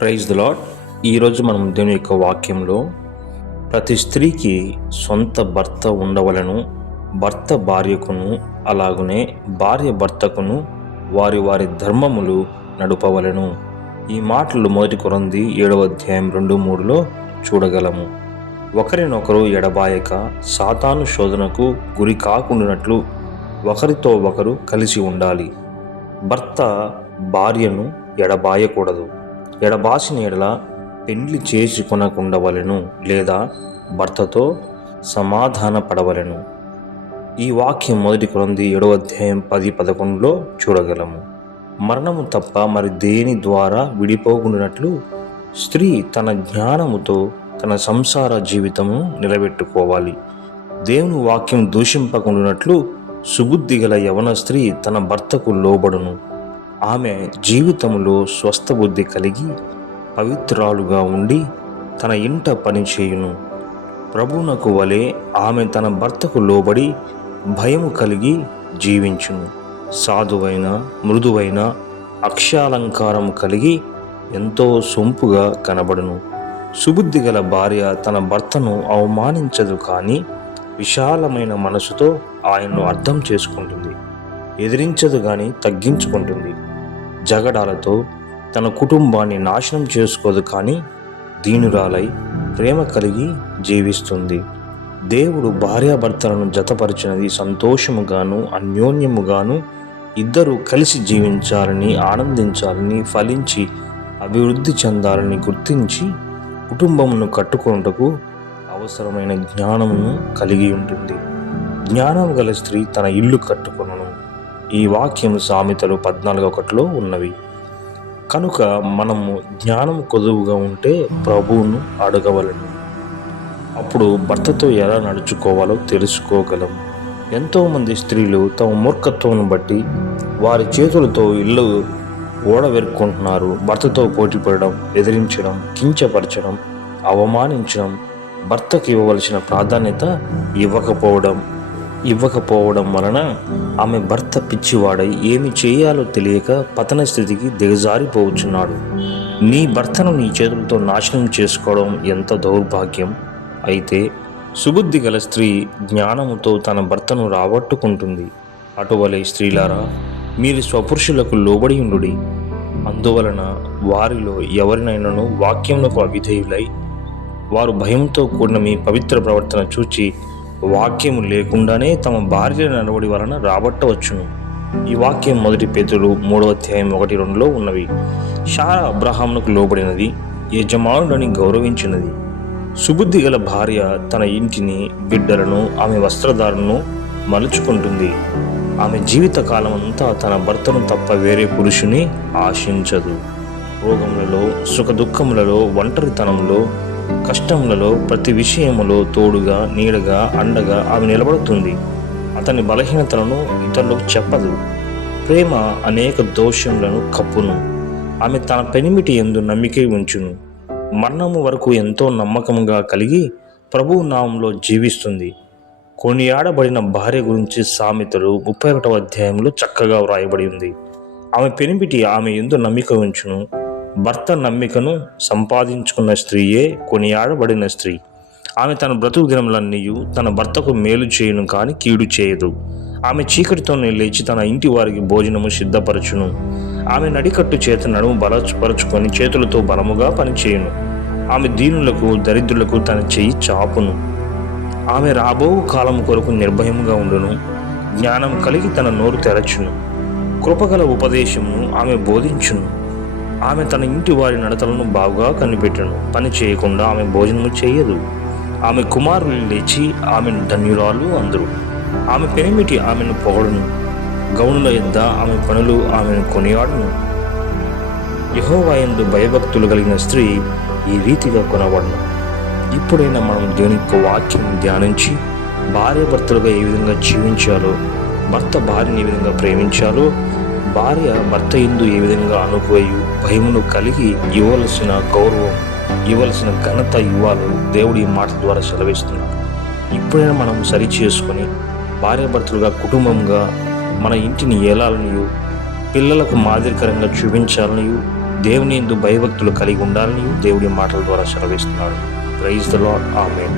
Praise the lord ఈరోజు మనం దేవుని యొక్క వాక్యంలో ప్రతి స్త్రీకి సొంత భర్త ఉండవలను భర్త భార్యకును అలాగనే భార్య భర్తకును వారి వారి ధర్మములు నడుపవలను. ఈ మాటలు మొదటి కొరంది ఏడవ అధ్యాయం రెండు మూడులో చూడగలము. ఒకరినొకరు ఎడబాయక సాతాను శోధనకు గురి కాకుండానట్లు ఒకరితో ఒకరు కలిసి ఉండాలి. భర్త భార్యను ఎడబాయకూడదు. ఎడబాసిన ఎడల పెండ్లి చేసుకొనకుండవలెను లేదా భర్తతో సమాధాన పడవలెను ఈ వాక్యం మొదటి కొరంది ఏడవ అధ్యాయం పది పదకొండులో చూడగలము. మరణము తప్ప మరి దేని ద్వారా విడిపోకుండానట్లు స్త్రీ తన జ్ఞానముతో తన సంసార జీవితము నిలబెట్టుకోవాలి. దేవుని వాక్యం దూషింపకుండానట్లు సుబుద్ధి గల యవన స్త్రీ తన భర్తకు లోబడును. ఆమె జీవితంలో స్వస్థ బుద్ధి కలిగి పవిత్రాలుగా ఉండి తన ఇంట పనిచేయును ప్రభువునకు వలె ఆమె తన భర్తకు లోబడి భయము కలిగి జీవించును. సాధువైన మృదువైన అక్షాలంకారం కలిగి ఎంతో సొంపుగా కనబడును. సుబుద్ధి గల భార్య తన భర్తను అవమానించదు కానీ విశాలమైన మనసుతో ఆయన్ను అర్థం చేసుకుంటుంది. ఎదిరించదు కానీ తగ్గించుకుంటుంది. జగడాలతో తన కుటుంబాన్ని నాశనం చేసుకోదు కానీ దీనురాలై ప్రేమ కలిగి జీవిస్తుంది. దేవుడు భార్యాభర్తలను జతపరిచినది సంతోషముగాను అన్యోన్యముగాను ఇద్దరు కలిసి జీవించాలని ఆనందించాలని ఫలించి అభివృద్ధి చెందాలని గుర్తించి కుటుంబమును కట్టుకొనుటకు అవసరమైన జ్ఞానమును కలిగి ఉంటుంది. జ్ఞానం గల స్త్రీ తన ఇల్లు కట్టుకొనును ఈ వాక్యం సామెతలు పద్నాలుగు ఒకటిలో ఉన్నవి. కనుక మనము జ్ఞానం కొదువుగా ఉంటే ప్రభువును అడగవలను. అప్పుడు భర్తతో ఎలా నడుచుకోవాలో తెలుసుకోగలం. ఎంతోమంది స్త్రీలు తమ మూర్ఖత్వం బట్టి వారి చేతులతో ఇల్లు ఓడవెరుక్కుంటున్నారు భర్తతో పోటీపడడం ఎదిరించడం కించపరచడం అవమానించడం భర్తకు ఇవ్వవలసిన ప్రాధాన్యత ఇవ్వకపోవడం. ఇవ్వకపోవడం వలన ఆమె భర్త పిచ్చివాడై ఏమి చేయాలో తెలియక పతన స్థితికి దిగజారిపోవచ్చున్నాడు. నీ భర్తను నీ చేతులతో నాశనం చేసుకోవడం ఎంత దౌర్భాగ్యం? అయితే సుబుద్ధి గల స్త్రీ జ్ఞానముతో తన భర్తను రాబట్టుకుంటుంది. అటువలే స్త్రీలారా మీరు స్వపురుషులకు లోబడి ఉండుడి. అందువలన వారిలో ఎవరినైనాను వాక్యములకు అవిధేయులై వారు భయంతో కూడిన మీ పవిత్ర ప్రవర్తన చూచి వాక్యము లేకుండానే తమ భార్య నడవడి వలన రాబట్టవచ్చును ఈ వాక్యం మొదటి పేతులు మూడవ అధ్యాయం ఒకటి రెండులో ఉన్నవి. షారా అబ్రహాంకు లోబడినది యజమానుడని గౌరవించినది. సుబుద్ధి గల భార్య తన ఇంటిని బిడ్డలను ఆమె వస్త్రధారణను మలుచుకుంటుంది. ఆమె జీవిత కాలమంతా తన భర్తను తప్ప వేరే పురుషుని ఆశించదు. రోగములలో సుఖ దుఃఖములలో ఒంటరితనంలో కష్టములలో ప్రతి విషయములో తోడుగా నీడగా అండగా ఆమె నిలబడుతుంది. అతని బలహీనతలను ఇతరులకు చెప్పదు. ప్రేమ అనేక దోషములను కప్పును. ఆమె తన పెనిమిటి ఎందు నమ్మిక ఉంచును. మరణము వరకు ఎంతో నమ్మకంగా కలిగి ప్రభువు నామంలో జీవిస్తుంది. కొనియాడబడిన భార్య గురించి సామెతలు ముప్పై ఒకటవ అధ్యాయంలో చక్కగా వ్రాయబడి ఉంది. ఆమె పెనిమిటి ఆమె ఎందు నమ్మిక ఉంచును. భర్త నమ్మికను సంపాదించుకున్న స్త్రీయే కొనియాడబడిన స్త్రీ. ఆమె తన బ్రతుకు దినములన్నీ తన భర్తకు మేలు చేయను కానీ కీడు చేయదు. ఆమె చీకటితోనే లేచి తన ఇంటి వారికి భోజనము సిద్ధపరచును. ఆమె నడికట్టు చేత నడుము బలపరచుకొని చేతులతో బలముగా పనిచేయును. ఆమె దీనులకు దరిద్రులకు తన చెయ్యి చాపును. ఆమె రాబో కాలం కొరకు నిర్భయముగా ఉండును. జ్ఞానం కలిగి తన నోరు తెరచును. కృపగల ఉపదేశమును ఆమె బోధించును. ఆమె తన ఇంటి వారి నడతలను బాగా కనిపెట్టను. పని చేయకుండా ఆమె భోజనము చేయదు. ఆమె కుమారులు లేచి ఆమెను ధన్యురాలు అందరు. ఆమె పెనిమిటి ఆమెను పొగడును. గౌనుల యొద్ద ఆమె పనులు ఆమెను కొనియాడును. యహోవాయందు భయభక్తులు కలిగిన స్త్రీ ఈ రీతిగా కొనబడను. ఇప్పుడైనా మనం దేవుని యొక్క వాక్యం ధ్యానించి భార్య భర్తలుగా ఏ విధంగా జీవించాలో భర్త భార్యని ఏ విధంగా ప్రేమించాలో భార్య భర్త ఎందు ఏ విధంగా అనుకోయు భయమును కలిగి ఇవ్వలసిన గౌరవం ఇవ్వలసిన ఘనత ఇవ్వాలో దేవుడి ఈ మాట ద్వారా సెలవిస్తున్నాడు. ఇప్పుడైనా మనం సరి చేసుకొని భార్యాభర్తలుగా కుటుంబంగా మన ఇంటిని ఏలాలనియు పిల్లలకు మాదిరికరంగా చూపించాలనియు దేవుని ఎందు భయభక్తులు కలిగి ఉండాలని దేవుడి మాటల ద్వారా సెలవిస్తున్నాడు. Praise the lord amen